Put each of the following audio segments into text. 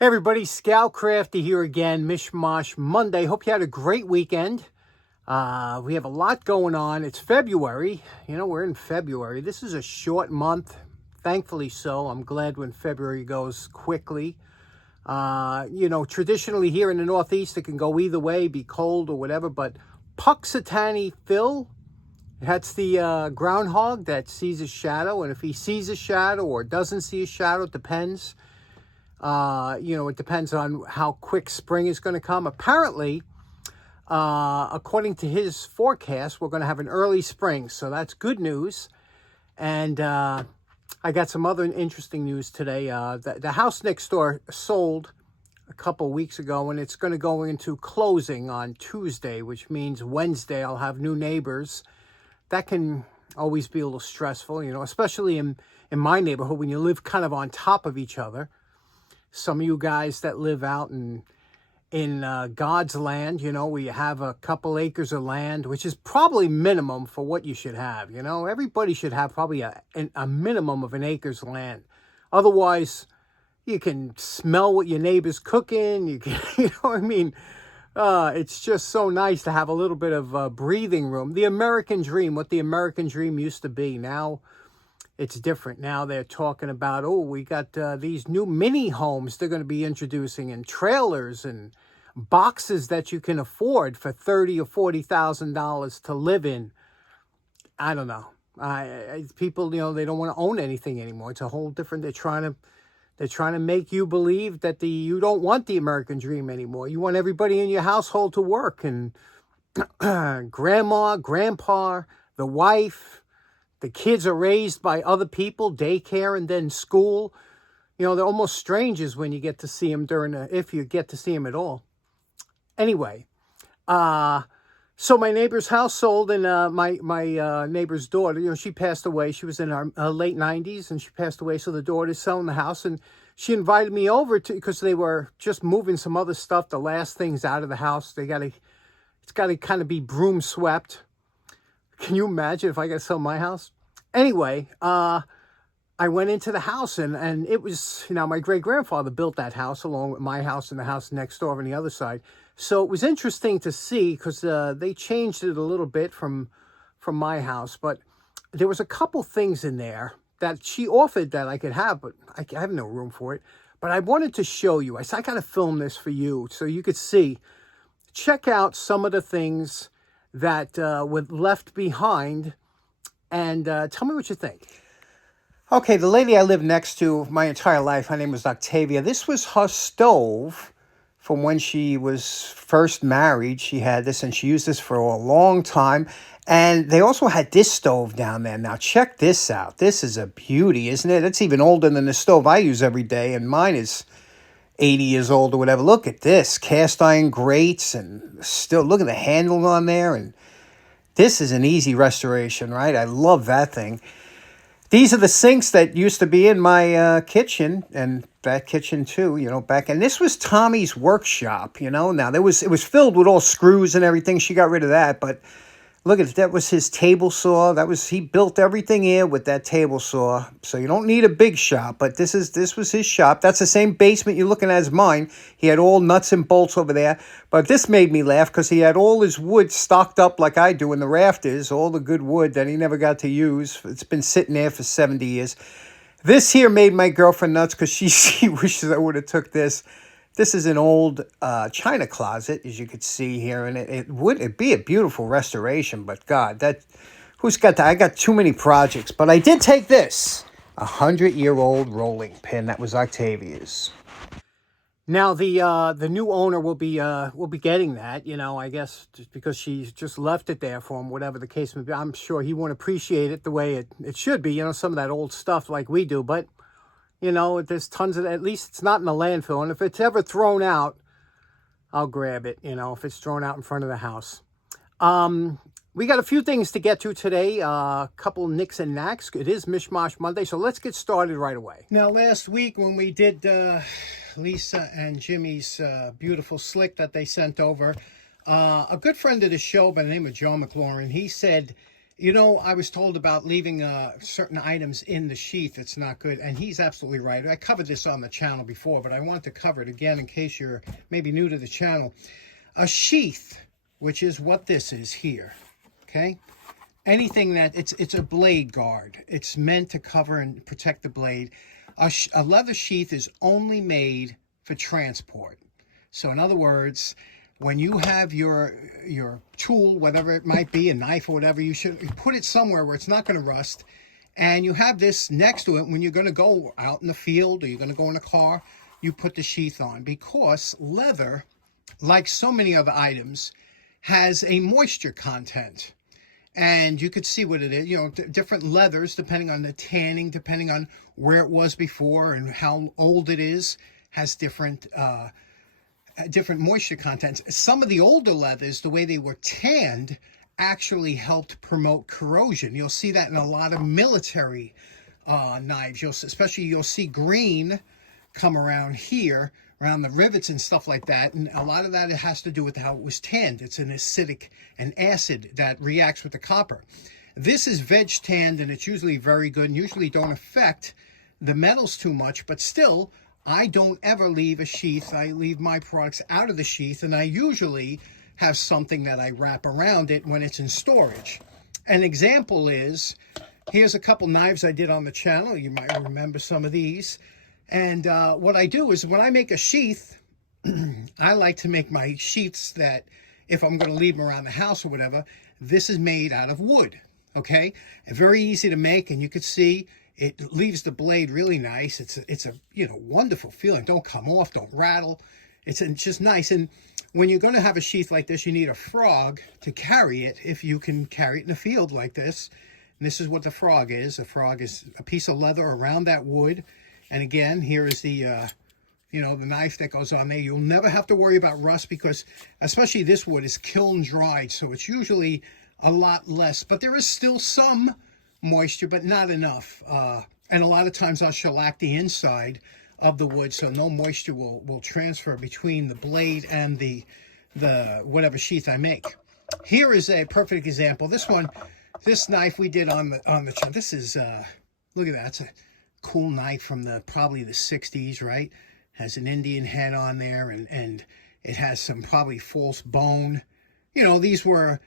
Hey everybody, Scout Crafty here again, Mishmash Monday. Hope you had a great weekend. We have a lot going on. It's February. We're in February. This is a short month, thankfully so. I'm glad when February goes quickly. Traditionally here in the Northeast, it can go either way, be cold or whatever, but Puxatani Phil, that's the groundhog that sees a shadow, and if he sees a shadow or doesn't see a shadow, it depends. It depends on how quick spring is going to come. Apparently, according to his forecast, we're going to have an early spring. So that's good news. And I got some other interesting news today. The house next door sold a couple weeks ago, and it's going to go into closing on Tuesday, which means Wednesday I'll have new neighbors. That can always be a little stressful, especially in my neighborhood when you live kind of on top of each other. Some of you guys that live out in God's land, where you have a couple acres of land, which is probably minimum for what you should have. Everybody should have probably a minimum of an acre's land. Otherwise, you can smell what your neighbor's cooking. You can, it's just so nice to have a little bit of breathing room. The American dream, what the American dream used to be. Now, it's different. Now they're talking about, we got these new mini homes they're going to be introducing, and trailers and boxes that you can afford for $30,000 or $40,000 to live in. I don't know. People, they don't want to own anything anymore. It's a whole different. They're trying to make you believe that you don't want the American dream anymore. You want everybody in your household to work, and grandma, grandpa, the wife. The kids are raised by other people, daycare, and then school. They're almost strangers when you get to see them if you get to see them at all. Anyway, so my neighbor's house sold, and my neighbor's daughter, she passed away. She was in her late 90s, and she passed away. So the daughter's selling the house, and she invited me over because they were just moving some other stuff, the last things out of the house. It's got to kind of be broom swept. Can you imagine if I got to sell my house? Anyway, I went into the house, and it was, my great-grandfather built that house along with my house and the house next door on the other side. So it was interesting to see because they changed it a little bit from my house. But there was a couple things in there that she offered that I could have, but I have no room for it. But I wanted to show you. I said, I got to film this for you so you could see. Check out some of the things that were left behind, and tell me what you think. Okay, the lady I lived next to my entire life, her name was Octavia. This was her stove from when she was first married. She had this, and she used this for a long time. And they also had this stove down there. Now, check this out. This is a beauty, isn't it? It's even older than the stove I use every day, and mine is 80 years old or whatever. Look at this, cast iron grates, and still look at the handle on there. And this is an easy restoration, right? I love that thing. These are the sinks that used to be in my kitchen, and that kitchen too, back. And this was Tommy's workshop, Now it was filled with all screws and everything. She got rid of that, but look at it. That was his table saw. He built everything here with that table saw. So you don't need a big shop, but this was his shop. That's the same basement you're looking at as mine. He had all nuts and bolts over there. But this made me laugh because he had all his wood stocked up like I do in the rafters, all the good wood that he never got to use. It's been sitting there for 70 years. This here made my girlfriend nuts because she wishes I would have took this. This is an old china closet, as you could see here, and it'd be a beautiful restoration. But God, who's got that? I got too many projects, but I did take this 100-year-old rolling pin that was Octavia's. Now the new owner will be getting that, I guess, just because she's just left it there for him, whatever the case may be. I'm sure he won't appreciate it the way it should be, some of that old stuff like we do, but. There's tons of, at least it's not in the landfill. And if it's ever thrown out, I'll grab it, if it's thrown out in front of the house. We got a few things to get to today, a couple nicks and knacks. It is Mishmash Monday, so let's get started right away. Now, last week when we did Lisa and Jimmy's beautiful slick that they sent over, a good friend of the show by the name of John McLaurin, he said, You know, I was told about leaving certain items in the sheath. It's not good, and he's absolutely right. I covered this on the channel before, but I want to cover it again in case you're maybe new to the channel. A sheath, which is what this is here, okay? Anything that, it's a blade guard. It's meant to cover and protect the blade. A leather sheath is only made for transport. So in other words, when you have your tool, whatever it might be, a knife or whatever, you should put it somewhere where it's not going to rust. And you have this next to it when you're going to go out in the field or you're going to go in a car, you put the sheath on. Because leather, like so many other items, has a moisture content. And you could see what it is, you know, different leathers, depending on the tanning, depending on where it was before and how old it is, has different moisture contents. Some of the older leathers, the way they were tanned, actually helped promote corrosion. You'll see that in a lot of military knives. Especially you'll see green come around here, around the rivets and stuff like that. And a lot of that, it has to do with how it was tanned. It's an acidic, an acid that reacts with the copper. This is veg tanned, and it's usually very good and usually don't affect the metals too much, but still, I don't ever leave a sheath. I leave my products out of the sheath, and I usually have something that I wrap around it when it's in storage. An example is, here's a couple knives I did on the channel. You might remember some of these. And what I do is when I make a sheath, I like to make my sheaths that if I'm going to leave them around the house or whatever, this is made out of wood, okay? And very easy to make, and you can see it leaves the blade really nice. It's a you know, wonderful feeling. Don't come off, don't rattle. It's just nice. And when you're going to have a sheath like this, you need a frog to carry it if you can carry it in a field like this. And this is what the frog is. A frog is a piece of leather around that wood. And again, here is the, you know, the knife that goes on there. You'll never have to worry about rust because especially this wood is kiln dried. So it's usually a lot less. But there is still some moisture, but not enough. And a lot of times I'll shellac the inside of the wood so no moisture will transfer between the blade and the whatever sheath I make. Here is a perfect example. This knife we did on the channel. This is look at that. It's a cool knife from probably the 60s, right? Has an Indian head on there, and it has some probably false bone. You know, these were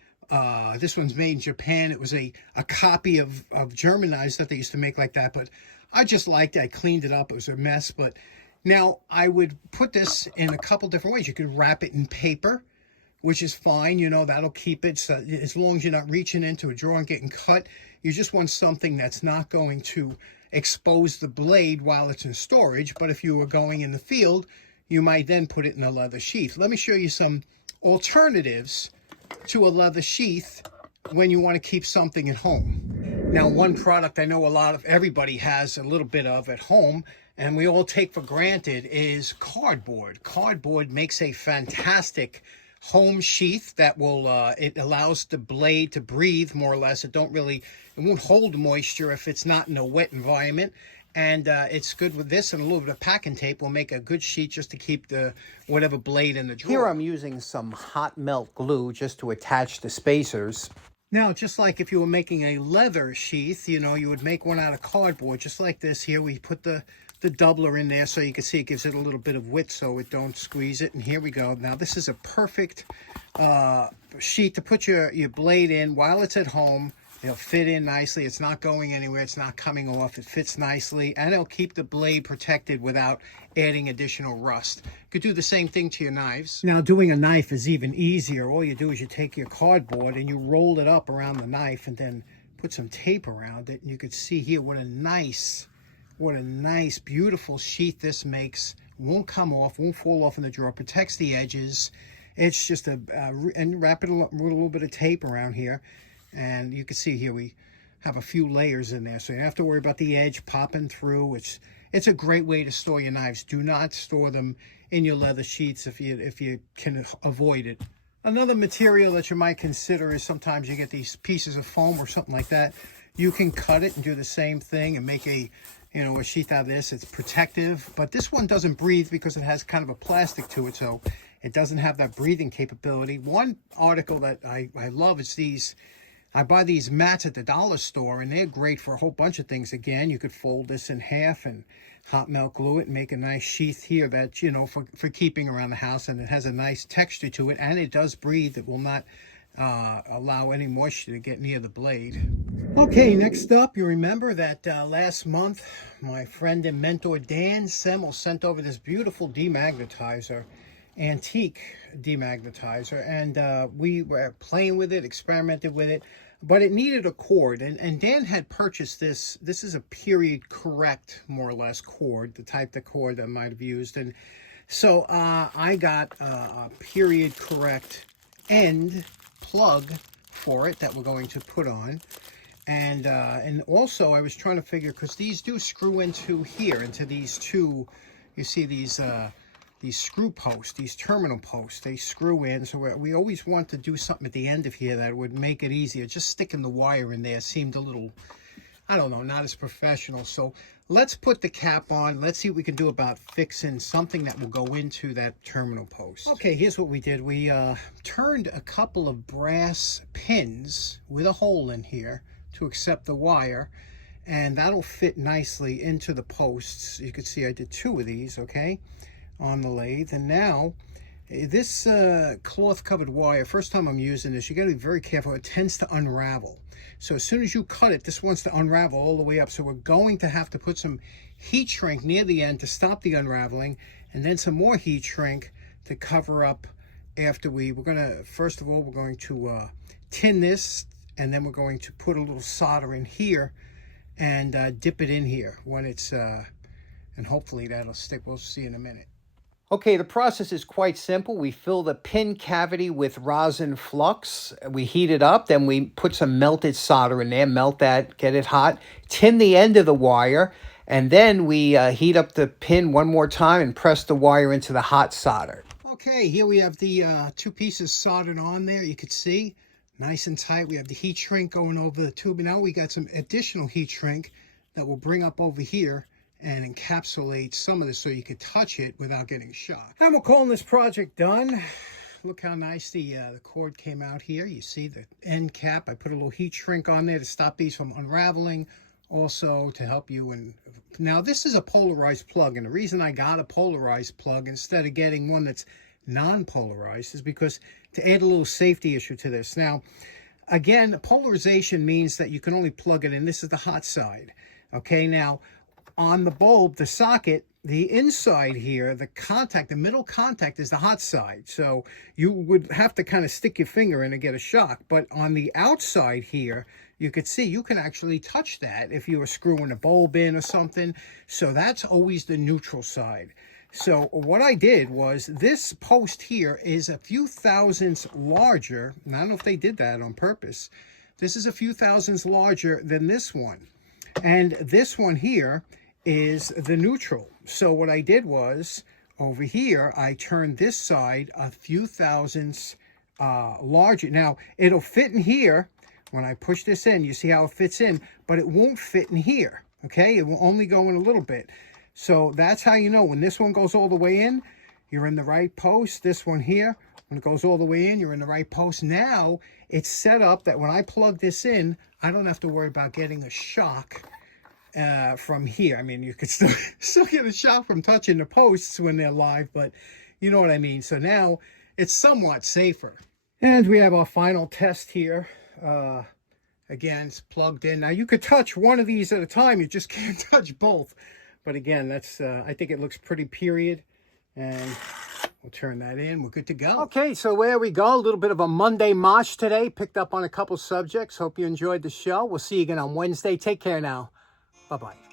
this one's made in Japan. It was a copy of German knives that they used to make like that, but I just liked it. I cleaned it up. It was a mess, but now I would put this in a couple different ways. You could wrap it in paper, which is fine. You know, that'll keep it. So as long as you're not reaching into a drawer and getting cut, you just want something that's not going to expose the blade while it's in storage. But if you were going in the field, you might then put it in a leather sheath. Let me show you some alternatives to a leather sheath when you want to keep something at home. Now, one product I know everybody has a little bit of at home, and we all take for granted, is cardboard. Cardboard makes a fantastic home sheath that will, it allows the blade to breathe more or less. It won't hold moisture if it's not in a wet environment. And it's good with this, and a little bit of packing tape will make a good sheet just to keep the whatever blade in the drawer. Here I'm using some hot melt glue just to attach the spacers. Now, just like if you were making a leather sheath, you know, you would make one out of cardboard, just like this. Here we put the doubler in there so you can see it gives it a little bit of width so it don't squeeze it. And here we go. Now, this is a perfect sheet to put your blade in while it's at home. It'll fit in nicely. It's not going anywhere. It's not coming off. It fits nicely, and it'll keep the blade protected without adding additional rust. You could do the same thing to your knives. Now, doing a knife is even easier. All you do is you take your cardboard and you roll it up around the knife and then put some tape around it. And you could see here what a nice, beautiful sheath this makes. Won't come off, won't fall off in the drawer, protects the edges. It's just and wrap it with a little bit of tape around here. And you can see here we have a few layers in there, so you don't have to worry about the edge popping through. It's a great way to store your knives. Do not store them in your leather sheets if you can avoid it. Another material that you might consider is sometimes you get these pieces of foam or something like that. You can cut it and do the same thing and make a sheath out of this. It's protective, but this one doesn't breathe because it has kind of a plastic to it, so it doesn't have that breathing capability. One article that I love is these I buy these mats at the dollar store, and they're great for a whole bunch of things. Again, you could fold this in half and hot melt glue it and make a nice sheath here that, you know, for keeping around the house, and it has a nice texture to it, and it does breathe. It will not allow any moisture to get near the blade. Okay, next up, you remember that last month my friend and mentor Dan Semmel sent over this beautiful demagnetizer, antique demagnetizer, and we were playing with it, experimented with it, but it needed a cord, and Dan had purchased this. This is a period correct, more or less, cord, the type of cord that I might have used, and so I got a period correct end plug for it that we're going to put on. And also I was trying to figure, because these do screw into here, into these two, you see these screw posts, these terminal posts, they screw in. So we always want to do something at the end of here that would make it easier. Just sticking the wire in there seemed a little, I don't know, not as professional. So let's put the cap on. Let's see what we can do about fixing something that will go into that terminal post. Okay, here's what we did. We turned a couple of brass pins with a hole in here to accept the wire, and that'll fit nicely into the posts. You can see I did 2 of these, okay, on the lathe. And now this cloth covered wire, first time I'm using this, you got to be very careful. It tends to unravel. So as soon as you cut it, this wants to unravel all the way up. So we're going to have to put some heat shrink near the end to stop the unraveling, and then some more heat shrink to cover up after we're going to, first of all, we're going to tin this, and then we're going to put a little solder in here and dip it in here when it's, and hopefully that'll stick. We'll see in a minute. Okay, the process is quite simple. We fill the pin cavity with rosin flux. We heat it up, then we put some melted solder in there, melt that, get it hot, tin the end of the wire, and then we heat up the pin one more time and press the wire into the hot solder. Okay, here we have the 2 pieces soldered on there. You could see, nice and tight. We have the heat shrink going over the tube, and now we got some additional heat shrink that will bring up over here and encapsulate some of this so you could touch it without getting shocked. And we're calling this project done. Look how nice the cord came out here. You see the end cap. I put a little heat shrink on there to stop these from unraveling, also to help you. And now this is a polarized plug, and the reason I got a polarized plug instead of getting one that's non-polarized is because to add a little safety issue to this. Now, again, polarization means that you can only plug it in. This is the hot side. Okay, now on the bulb, the socket, the inside here, the contact, the middle contact is the hot side. So you would have to kind of stick your finger in and get a shock. But on the outside here, you could see you can actually touch that if you were screwing a bulb in or something. So that's always the neutral side. So what I did was, this post here is a few thousandths larger, and I don't know if they did that on purpose. This is a few thousandths larger than this one. And this one here is the neutral. So what I did was, over here, I turned this side a few thousandths larger. Now, it'll fit in here. When I push this in, you see how it fits in, but it won't fit in here, okay? It will only go in a little bit. So that's how you know when this one goes all the way in, you're in the right post. This one here, when it goes all the way in, you're in the right post. Now, it's set up that when I plug this in, I don't have to worry about getting a shock from here. I mean, you could still get a shock from touching the posts when they're live, but you know what I mean. So now it's somewhat safer. And we have our final test here. Again, it's plugged in. Now you could touch one of these at a time. You just can't touch both. But again, that's I think it looks pretty period. And we'll turn that in. We're good to go. Okay, so there we go. A little bit of a Monday mosh today. Picked up on a couple subjects. Hope you enjoyed the show. We'll see you again on Wednesday. Take care now. Bye-bye.